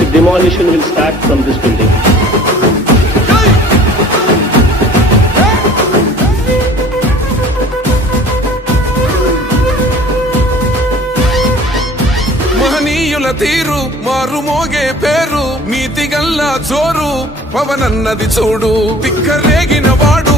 The demolition will start from this building. మహనీయుల తీరు మారు మోగే పేరు నీతి గల్లా జోరు పవనన్నది చూడు తిక్కరేగిన వాడు